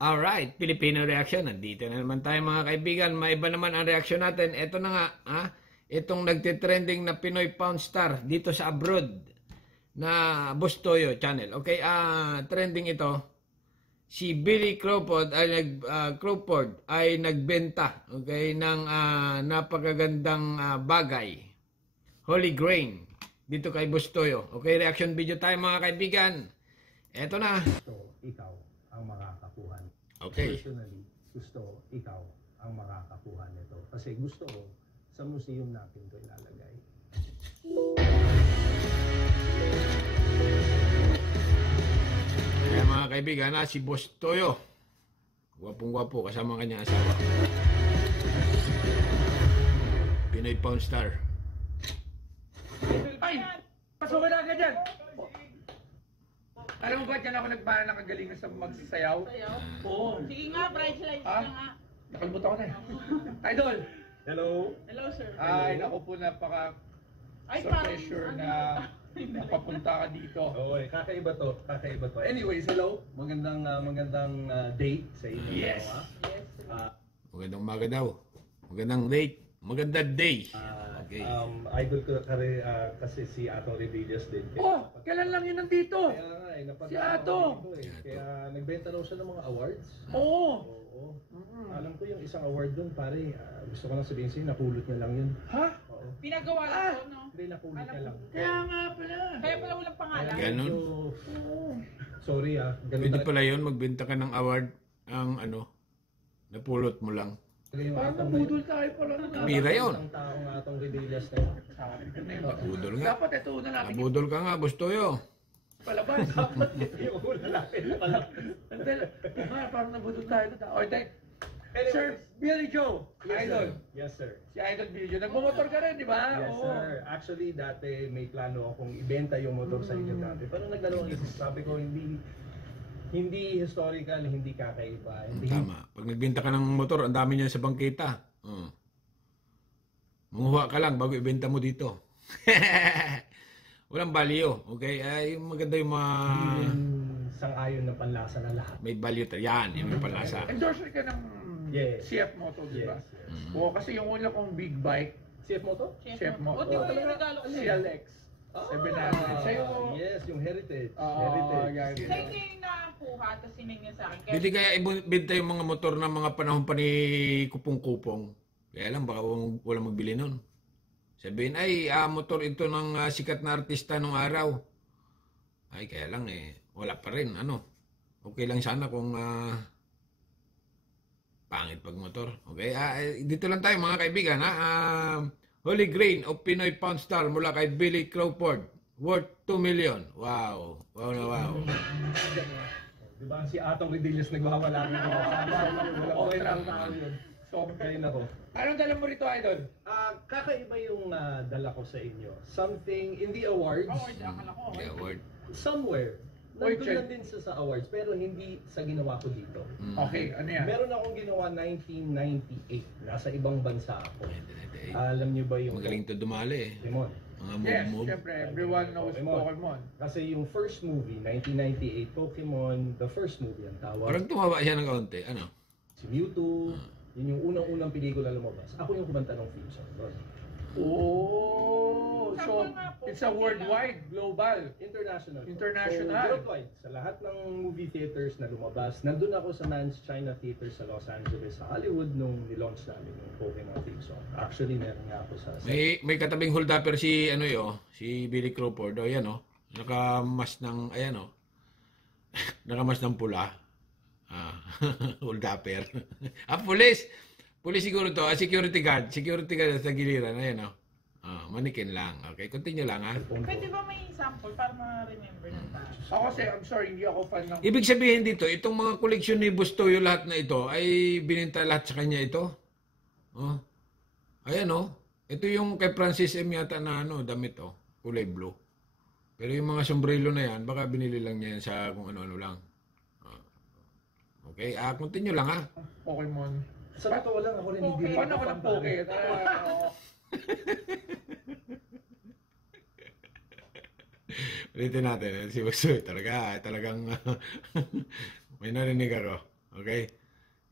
Alright, Filipino reaction. Nandito na naman tayo mga kaibigan. Maiba naman ang reaction natin. Ito na nga, itong nagtitrending na Pinoy Pound Star dito sa abroad na Boss Toyo channel. Okay, trending ito. Si Billy Crawford ay nagbenta, okay, ng napakagandang bagay. Holy Grain dito kay Boss Toyo. Okay, reaction video tayo mga kaibigan. Ito na. Gusto ikaw ang makakakuha. Okay. Personally, gusto ikaw ang makakakuha nito. Kasi gusto ko sa museum natin ito ilalagay. Kaya mga kaibigan, si Boss Toyo. Gwapong-gwapo kasama ang kanyang asawa. Pinoy Pound Star. Ay! Pasok na agad dyan! Alam mo ba dyan ako nagpara ng kagalingan sa magsasayaw? Oo. Sige nga, bright lights Ah? na nga. Nakalimutan ko na eh. Idol! Hello? Hello, sir. Ay, naku po, napaka Ay, sa parang- pleasure ano? na napapunta ka dito. Okay, kakaiba to. Kakaiba to. Anyways, hello. Magandang date sa inyo. Yes. dalawa. Yes, sir. Magandang umaga daw. Magandang date. Magandang day. Okay. Idol ko kasi si Atong Redillas din. Oh! Kailan lang yun nandito? Kaya nga eh, napadaan Si ako Ato. dito eh. Kaya nagbenta raw siya ng mga awards. Oo! Oo. Alam ko yung isang award dun, pare. Gusto ko lang sabihin sa'yo, napulot niya lang yun. Ha? Oo. Pinagawa lang to, no? Hindi, napulot niya lang. Kaya nga pala. Kaya pala walang pangalan. Kaya Ganun? medyo- Sorry ganun Pwede talaga pala yun, magbenta ka ng award ang napulot mo lang. yung Parang Atong nabudol tayo pala. Pira yun. Isang taong Atong Redillas na yun. Nabudol nga. Dapat ito na natin Nabudol ka nga, Boss Toyo. palabas. Yung lalaki na pala. Parang nabudol tayo. Okay. Anyways. Sir Billy Joe, Yes, Idol. sir. Yes, sir. Si Idol Billy Joe. Nagmumotor ka rin, di ba? Yes, Oo. sir. Actually, dati may plano akong ibenta yung motor sa inyo dati. Pero nagdalawang isip, sabi ko, hindi historical, hindi kakaiba. Hindi, Tama. Pag nagbenta ka ng motor, ang dami niya sa bangkita. Manguha ka lang bago ibenta mo dito. Walang value. Okay? Ay, maganda yung mga... sang-ayon na panlasa na lahat. May value. Yan, yung may palasa. Endorser ka ng Yes. CF Moto, di ba? Yes, yes. Oo, kasi yung una kong big bike, CF Moto? CF Moto. O, di ba yung regalo ko sa'yo? CLX. 700. Sa'yo, Yes, yung Heritage. Oo, Heritage. yan. Sa inyo yung nakakuha, tapos siningin niya sa akin. Hindi kaya ibenta yung mga motor ng mga panahon pa ni Kupong-Kupong. Kaya lang, baka walang magbili nun. Sabihin, ay, motor ito ng sikat na artista nung araw. Ay, kaya lang wala pa rin. Okay lang sana kung pangit pag motor. Okay, dito lang tayo mga kaibigan. Holy Grain of Pinoy Pound Star mula kay Billy Crawford. Worth 2 million. Wow. Wow na wow. Di ba si Atong Redillas nagwawala ng mga okay lang tao yun. So, kayo na ko. Anong dala mo rito, Idol? Kakaiba yung dala ko sa inyo. Something in the awards, Oo, akala ko. Yeah, word. somewhere. Oy, Nandun check. na din sa awards, pero hindi sa ginawa ko dito. Okay, ano yan? Meron akong ginawa 1998. Nasa ibang bansa ako. Alam niyo ba yung Magaling to dumali Pokemon? Mga Yes, move-move. siyempre, everyone knows Pokemon. Pokemon. Kasi yung first movie, 1998, Pokemon, the first movie ang tawag. Parang tumaba siya ng kaunti. Si Mewtwo, yun yung unang-unang pelikula lumabas. Ako yung kumanta ng theme song doon. Oh, so Sample nga po. it's a worldwide, global. International. International. So, worldwide. Sa lahat ng movie theaters na lumabas, nandun ako sa Man's China Theater sa Los Angeles, sa Hollywood, nung nilaunch namin yung Pokemon theme song. Actually, meron nga ako sa... May katabing holdupper si si Billy Crawford. Yan nakamas ng nakamas ng pula. Holdupper. Police. Police siguro to. Security guard. Security guard sa giliran. Ayan manikin lang. Okay, continue lang Pwede ba may sample para ma-remember ng tao? Ako kasi, I'm sorry, hindi ako fan ng... Ibig sabihin dito, itong mga koleksyon ni Bustoyo lahat na ito ay bininta lahat sa kanya ito. Ayan Ito yung kay Francis M yata na damit kulay blue. Pero yung mga sombrero na yan, baka binili lang niya yan sa kung ano-ano lang. Okay, continue lang Pokemon. Sa totoo lang, ako rin hindi Fan ako ng Poke. Ulitin natin. Si Bustoy talagang may narinig ako. Okay?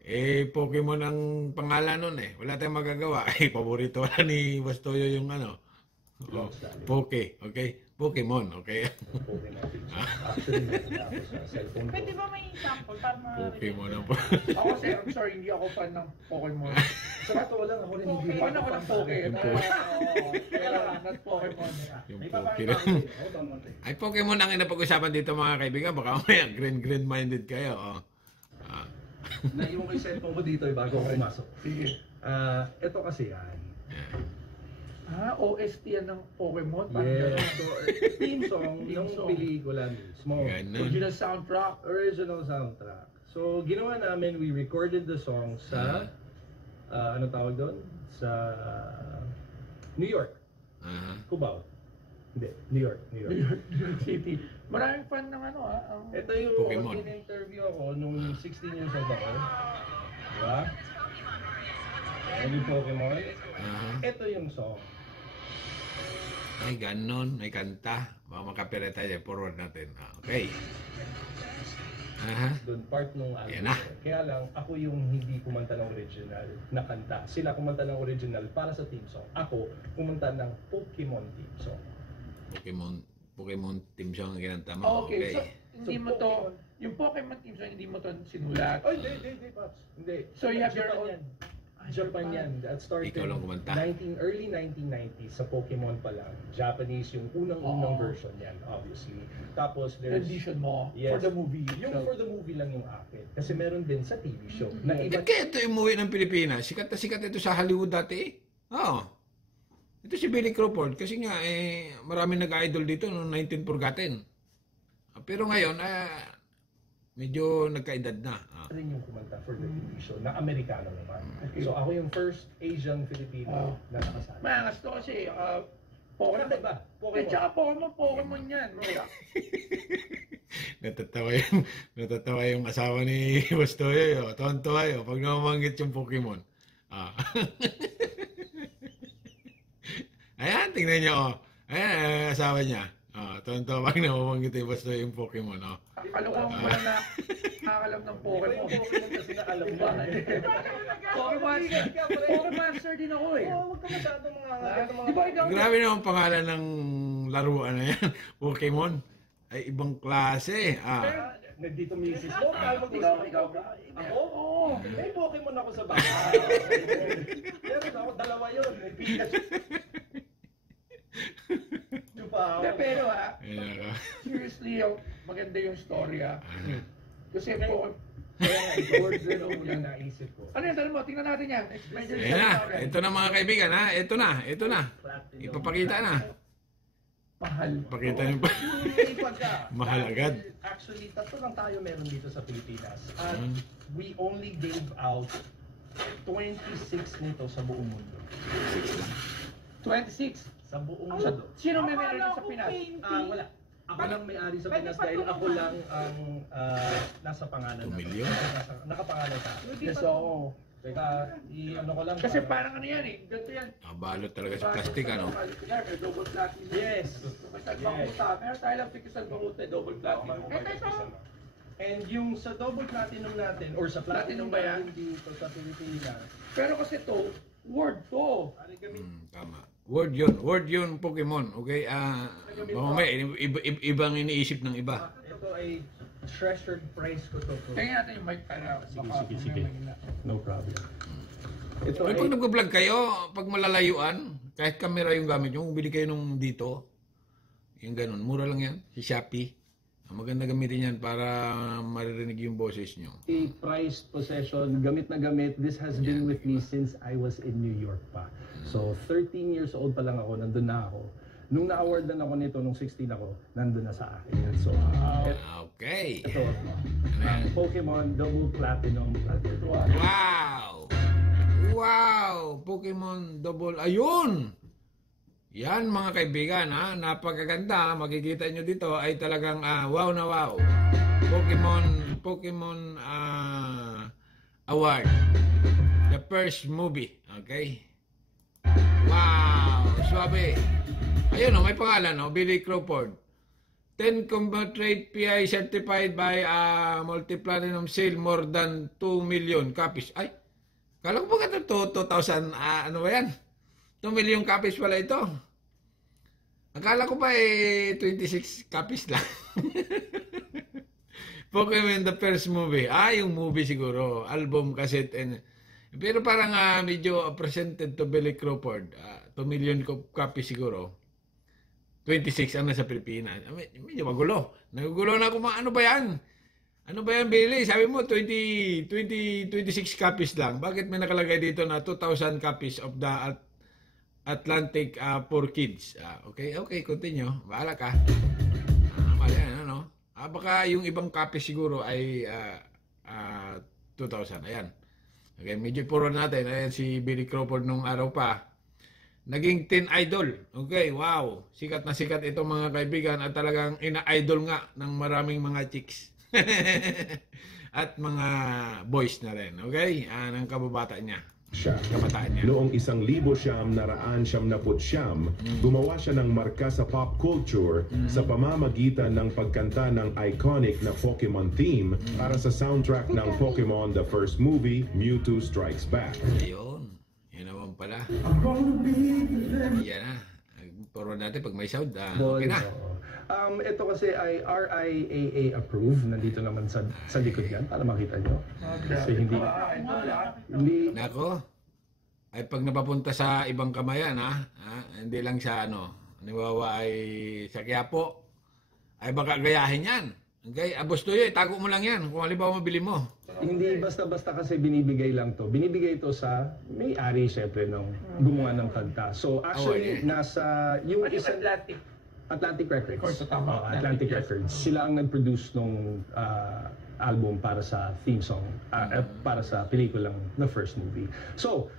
Eh, Pokemon ang pangalan nun eh. Wala tayong magagawa. Eh, paborito na ni Bastoyo yung ano. Oh, Poke, okay? Pokemon, okay? Pokemon theme song. Actually, meron na ako sa cellphone ko. Pwede ba may sample para Pokemon ang Ako kasi, I'm sorry, hindi ako fan ng Pokemon. Sa totoo lang, ako rin hindi Fan ako ng Poke. Yung Poke. Pero not Pokemon. yung May Poke papakita lang. ko sa'yo. Hold on one thing. Ay, Pokemon ang inapag-usapan dito mga kaibigan. Baka may green-minded kayo. Oh. Ah. Na yung may cellphone ko dito bago ako pumasok. Sige. Ito kasi yan. OST yan ng Pokemon? Yes. So, theme song Theme ng song. pelikula mismo. Ganun. Original soundtrack. Original soundtrack. So, ginawa namin, we recorded the song sa, ano tawag doon? Sa New York. Aha. Cubao. Hindi, New York. New York City. Maraming fan ng ano Ito yung Pokemon. in-interview ako nung 16 years old ako. Diba? Yung Pokemon. Aha. Ito yung song. Ay, ganon. May kanta. Baka makapira tayo. Forward natin. Ah, okay. Aha. Doon part nung album. Yan na. Kaya lang, ako yung hindi kumanta ng original na kanta. Sila kumanta ng original para sa theme song. Ako, kumanta ng Pokemon theme song. Pokemon team song ang kinanta mo. Okay, so hindi So, mo to, Pokemon. yung Pokemon team song, hindi mo to sinulat. Oh, hindi, Pops. Hindi. So, you have your Japan own- yan. Japan yan. That started Ikaw lang kumanta. early 1990s sa Pokemon pa lang. Japanese yung unang-unang Oo. version yan, obviously. Tapos there's... Rendition mo Yes. for the movie. Yung So, for the movie lang yung akin. Kasi meron din sa TV show. Na iba Bakit kaya ito umuwi ng Pilipinas? Sikat na sikat ito sa Hollywood dati. Oo. Ito si Billy Crawford. Kasi nga, maraming nag-idol dito noong 19 Forgotten. Pero ngayon, medyo nagkaedad na. rin yung kumanta for the TV show na Amerikano naman. Okay. So ako yung first Asian Filipino na nakasali. maangas to kasi, Pokemon. Ano ba? Eh, tsaka Pokemon yan. natatawa yung asawa ni Bastoyo. Tuwan-tuwa yun. Pag namamanggit yung Pokemon. Ah. Ayan, tingnan niyo. Oh. Ayan, asawa niya. Tuwan-tuwa pag namamanggit yung Bastoyo yung Pokemon. Oh. Kalukang mo lang na nakakalam ng Iba yung Pokemon. Pokemon kasi na alam mo. Pokemon Master din ako eh. Oo, huwag ka masyadong mga... Di ba ikaw? Grabe naman pangalan ng laruan na yan. Pokemon. Ay, ibang klase. Nandito misis mo, Ikaw. Ako? Oo. May Pokemon ako sa bahay. Meron ako, dalawa yun. May Pikachu. Pa ako. Pero Ayan ako. seriously, maganda yung story Kasi Okay. Kaya nga, ito words din ang yung naisip ko. ano yan, dali mo, tingnan natin yan. Explain your Ayan na. story. Ito na mga kaibigan. Ito na. Ipapakita na. Mahal. Pakita niyo pa. Mahal agad. Actually, tatlo lang tayo meron dito sa Pilipinas. At we only gave out 26 nito sa buong mundo. 26. Sa buong So, mundo. sino may meron sa Pinas? Wala. Ako lang may-ari sa Pwede Pinas pa dahil ako tulungan. lang ang nasa pangalan 2 na to. million? Nakapangalan sa akin. Yes, oo. Teka, i-ano ko lang. Kasi para- parang ano yan ganito yan. Balot talaga sa plastic, ano? May double platinum. Yes. May salbakuta. Meron tayo lang tigil salbakuta, double platinum. And yung sa double platinum natin, or sa Platinum platinum ba yan? natin dito sa Pilipinas, Pero kasi to, word to. Tama. Word yun, Pokemon. Okay? Baka may ibang iniisip ng iba. ito ay treasured prize ko to. Tingnan natin yung mic para Sige. No problem. Ito Ay, pag nag-vlog kayo, pag malalayuan, kahit camera yung gamit nyo, bili kayo nung dito. Yung ganun. Mura lang yan. Si Shopee. Maganda gamitin yan para maririnig yung boses nyo. a prized possession, gamit na gamit. This has been with me since I was in New York pa. So 13 years old pa lang ako, nandun na ako. Nung na-awardan ako nito, nung 16 ako, nandun na sa akin. So, Okay. ito, Pokemon Double Platinum. Wow! Pokemon Double. Ayun! Yan mga kaibigan, napakaganda. Makikita nyo dito ay talagang wow na wow. Pokemon Award. The first movie. Okay? Wow! Swabe. Ayun, may pangalan, Billy Crawford. 10 combat rate PI certified by multi-platinum sale more than 2 million copies. Ay, kala ko ba ito 2,000, ano ba yan? 2 million copies pala ito. Akala ko ba 26 copies lang. Pokemon the first movie. Yung movie siguro. Album, cassette, and... Pero parang medyo presented to Billy Crawford. 2 million copies siguro. 26 ang nasa Pilipinas. Medyo magulo. Nagugulo na ako. Ano ba yan? Ano ba yan, Billy? Sabi mo, 26 copies lang. Bakit may nakalagay dito na 2,000 copies of the Atlantic for kids? Okay, continue. Bahala ka. Mali yan, ano? Baka yung ibang copies siguro ay 2,000. Ayan. Okay, medyo puro natin. Ayan si Billy Crawford nung araw pa. Naging teen idol. Okay, wow. Sikat na sikat itong mga kaibigan at talagang ina-idol nga ng maraming mga chicks. At mga boys na rin. Okay? Ng kababata niya. Kabataan niya. Noong 1979, gumawa siya ng marka sa pop culture sa pamamagitan ng pagkanta ng iconic na Pokemon theme para sa soundtrack ng Pokemon the first movie, Mewtwo Strikes Back. Ayun. Yun naman pala. Yan na. Puro natin pag may sound. Okay na. Ito kasi ay RIAA approved. Nandito naman sa likod yan para makita nyo. Kasi hindi... Nako. Ay pag napapunta sa ibang kamayan, hindi lang sa niwawa ay sa Quiapo, ay baka gayahin yan. Okay? Gusto yun, itago mo lang yan kung halimbawa mabili mo. Hindi basta-basta kasi binibigay lang to. Binibigay ito sa may-ari syempre nung gumawa ng kanta. So actually, nasa yung isang... Atlantic Records. Atlantic Records. Sila ang nag-produce nung album para sa theme song, para sa pelikulang The First Movie. So,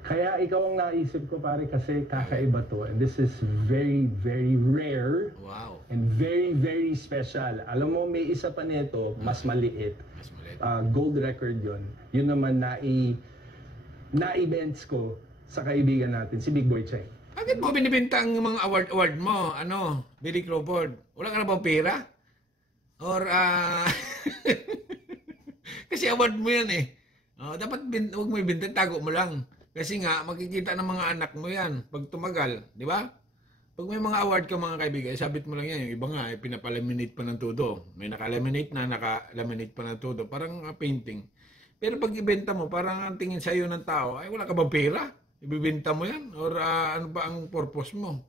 kaya ikaw ang naisip ko pare kasi kakaiba to. And this is very, very rare. Wow. And very, very special. Alam mo, may isa pa nito, mas maliit. Mas maliit. Gold record yon. Yun naman na-events ko sa kaibigan natin, si Big Boy Cheng. Bakit mo binibenta ang mga award mo? Billy Crawford? Wala ka na bang pera? Or, kasi award mo yan eh. Dapat huwag mo ibenta, tago mo lang. Kasi nga, makikita ng mga anak mo yan pag tumagal. Di ba? Pag may mga award ka mga kaibigan, sabit mo lang yan. Yung iba nga, pinapalaminate pa ng todo. May nakalaminate na, nakalaminate pa ng todo. Parang painting. Pero pag ibenta mo, parang ang tingin sa'yo ng tao, ay wala ka bang pera? Ibibenta mo yan? Or ano ba ang purpose mo?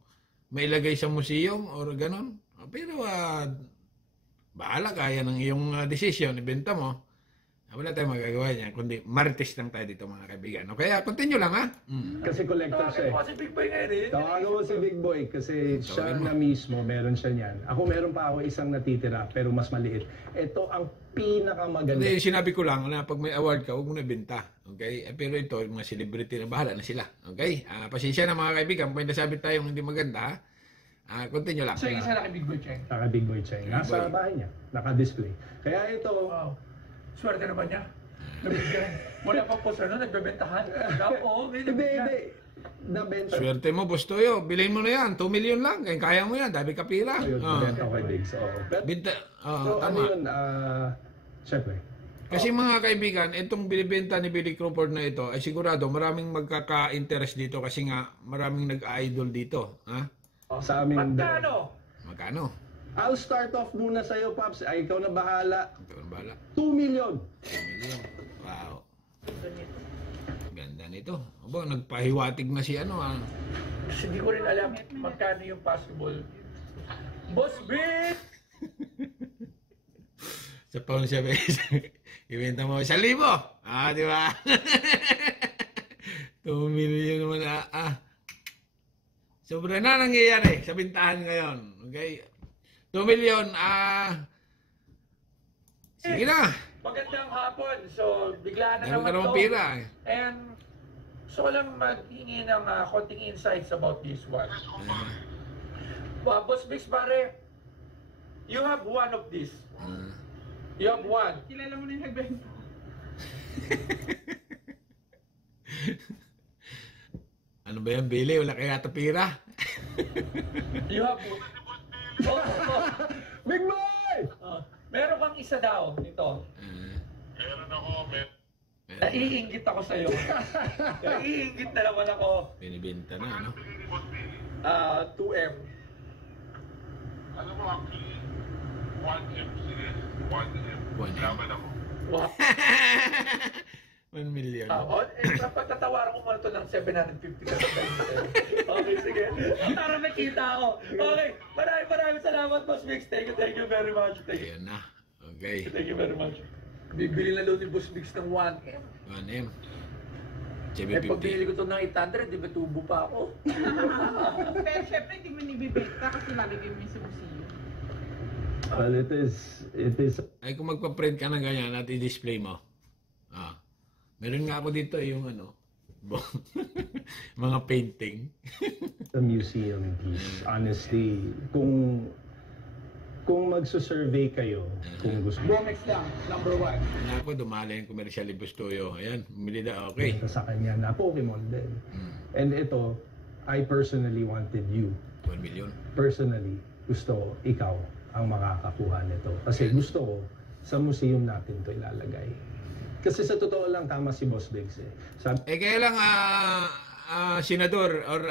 May ilagay sa museum? Or ganon? Pero bahala ka. Yan ang iyong decision. Ibenta mo. Wala tayong magagawa niya. Kundi marites lang tayo dito mga kaibigan. Okay? Continue lang ha? Kasi collector siya Tawagan mo si Big Boy ngayon eh. Tawagan mo si Big Boy kasi siya na mismo, meron siya niyan. Ako meron pa ako isang natitira pero mas maliit. Ito ang pinakamaganda. Hindi, sinabi ko lang na pag may award ka, huwag mo na ibenta. Okay? Pero ito, yung mga celebrity na bahala na sila. Okay? Pasensya na mga kaibigan. Kung may nasabi tayong hindi maganda, continue lang. So, yung isa na kay Big Boy Cheng. Naka Big Boy Cheng. Nasa bahay niya. Naka-display. Kaya ito, Wow. Swerte naman niya. Nabigyan. Wala pa po sa nagbebentahan. Oo, may hindi. nabigyan. Nabenta. Swerte mo, Bustoyo. Bilhin mo na yan. 2 million lang. Kaya mo yan. Dami ka pila. Ayun, nabenta ko kay Biggs. Oo. Binta. So, ano Tama. yun? Siyempre. Kasi mga kaibigan, itong binibenta ni Billy Crawford na ito, ay sigurado maraming magkaka-interest dito kasi nga maraming nag-idol dito. Sa aming... Magkano? Magkano? I'll start off muna sa'yo, Paps. Ay, ikaw na bahala. Ikaw na bahala. 2 million. 2 million. Wow. Ganda nito. Aba, nagpahiwatig na si Kasi hindi ko rin alam magkano yung possible. Boss Big! Sa pawn siya, ibenta mo 1,000. Di ba? 2 million naman Sobra na nangyayari sa bintahan ngayon. Okay? 2 million, sige na. Magandang hapon. So, bigla na Meron ka naman naman to. pira. And, so lang maghingi ng konting insights about this one. Boss Bix, pare, you have one of this. You have one. Kilala mo na yung nagbenta. Ano ba yan, Billy? Wala kaya ata pira? You have Big boy! Meron kang isa daw nito. Meron ako, Naiinggit ako sa'yo. Naiinggit na naman ako. Binibenta na, ano? 2M. alam mo actually, 1M, sige, 1M. 1M. Laban ako. Wow. 1 million. Pagtatawaran ko muna ito ng 750 ka sa Okay, sige. Para makita ako. Okay, maraming salamat, Boss Mix. Thank you very much. Ayan na. Okay. Thank you very much. Bibili na daw ni Boss Mix ng 1M. 1M. Pag binili ko ito ng 800, di ba tubo pa ako? Pero syempre, hindi mo nibibenta kasi lalagay mo yung sa museum. Well, it is Ay, kung magpa-print ka ng ganyan at i-display mo. Meron nga ako dito yung mga painting. a museum piece. Honestly, kung magsusurvey kayo, kung gusto Bomex lang, number 1. Kaya ako, dumali yung commercial ni Bustoyo. Ayan, bumili na. Okay. sa kanya na Pokemon din. And ito, I personally wanted you. 1 million. Personally, gusto ko ikaw ang makakakuha nito. Kasi gusto ko sa museum natin to ilalagay. Kasi sa totoo lang, tama si Boss Biggs eh. Kaya lang, Senador or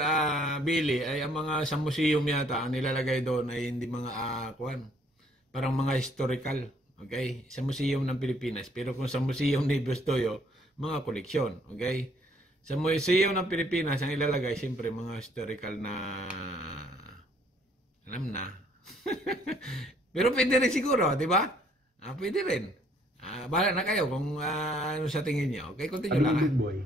Billy, ay ang mga sa museum yata, ang nilalagay doon ay hindi mga parang mga historical. Okay? Sa museum ng Pilipinas. Pero kung sa museum ni Bustoyo, mga koleksyon. Okay? Sa museum ng Pilipinas, ang ilalagay, siyempre, mga historical na alam na. Pero pwede rin siguro, di ba? Pwede rin. Bahala na kayo kung ano sa tingin niyo. Okay, continue lang. Big Boy,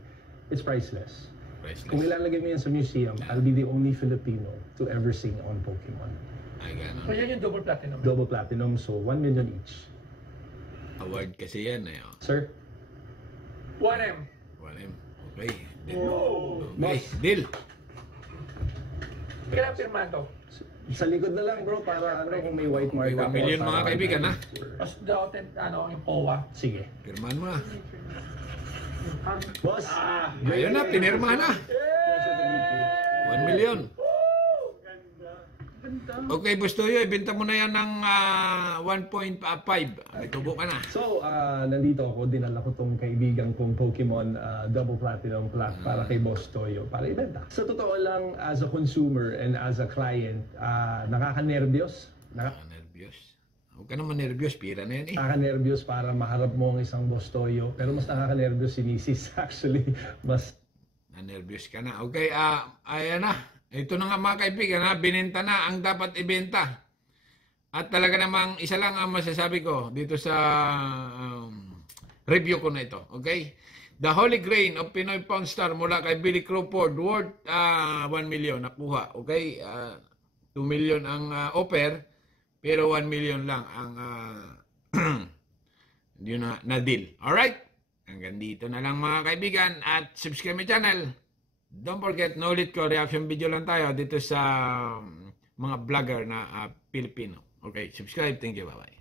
it's priceless. Priceless. Kung ilalagay mo yan sa museum, I'll be the only Filipino to ever sing on Pokemon. Ay, gano'n. So yan yung double platinum. Double platinum, so 1 million each. Award kasi yan eh. Sir? 1M. 1M. Okay. Deal. Oh, Okay, deal. kailan pirmahan to? Sa likod na lang bro, para kung may white mark. Okay, 1 million ako, mga para- kaibigan ha. Mas daw, yung POA. Sige. Pirmahan mo na. Boss! Ayun na, pinirma na. 1 million. Okay, Bustoyo, ibenta mo na yan ng 1.5. May tubo ka na. So, nandito ako, dinala ko tong kaibigan kong Pokemon Double Platinum Plat para kay Boss Toyo para ibenta. Sa totoo lang, as a consumer and as a client, nakaka-nervyos. Nervyos. Huwag ka naman nervyos, pira na yan eh. Nakaka-nervyos para maharap mo ang isang Boss Toyo. Pero mas nakaka-nervyos si Mrs. actually. Mas Nervyos ka na. Okay, ayan na. Ito na nga mga kaibigan, binenta na ang dapat ibenta. At talaga namang isa lang ang masasabi ko dito sa review ko na ito. Okay? The Holy Grail of Pinoy Pawn Star mula kay Billy Crawford worth 1 million nakuha. Okay? 2 million ang offer, pero 1 million lang ang yun na deal. Alright? Hanggang dito na lang mga kaibigan at subscribe my channel. Don't forget, ulit ko, reaction video lang tayo dito sa mga vlogger na Pilipino. Okay, subscribe. Thank you. Bye-bye.